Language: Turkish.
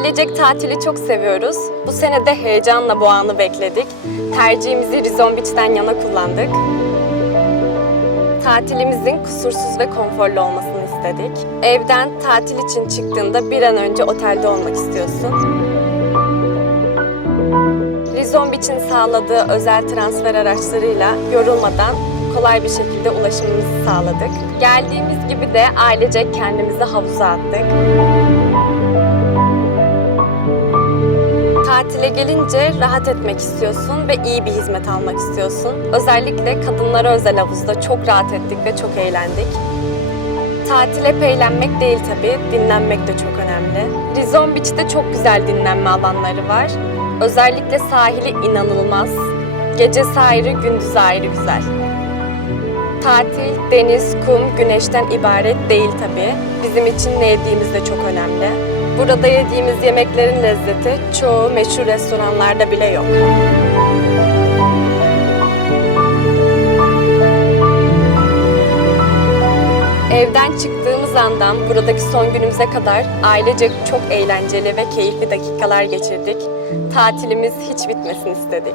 Ailecek tatili çok seviyoruz. Bu sene de heyecanla bu anı bekledik. Tercihimizi Rizon Beach'ten yana kullandık. Tatilimizin kusursuz ve konforlu olmasını istedik. Evden tatil için çıktığında bir an önce otelde olmak istiyorsun. Rizon Beach'in sağladığı özel transfer araçlarıyla yorulmadan kolay bir şekilde ulaşımımızı sağladık. Geldiğimiz gibi de ailecek kendimizi havuza attık. Gelince rahat etmek istiyorsun ve iyi bir hizmet almak istiyorsun. Özellikle kadınlara özel havuzda çok rahat ettik ve çok eğlendik. Tatil hep eğlenmek değil tabii, dinlenmek de çok önemli. Rizon Beach'te çok güzel dinlenme alanları var. Özellikle sahili inanılmaz. Gecesi ayrı, gündüz ayrı güzel. Tatil, deniz, kum, güneşten ibaret değil tabii. Bizim için ne yediğimiz de çok önemli. Burada yediğimiz yemeklerin lezzeti çoğu meşhur restoranlarda bile yok. Evden çıktığımız andan buradaki son günümüze kadar ailecek çok eğlenceli ve keyifli dakikalar geçirdik. Tatilimiz hiç bitmesin istedik.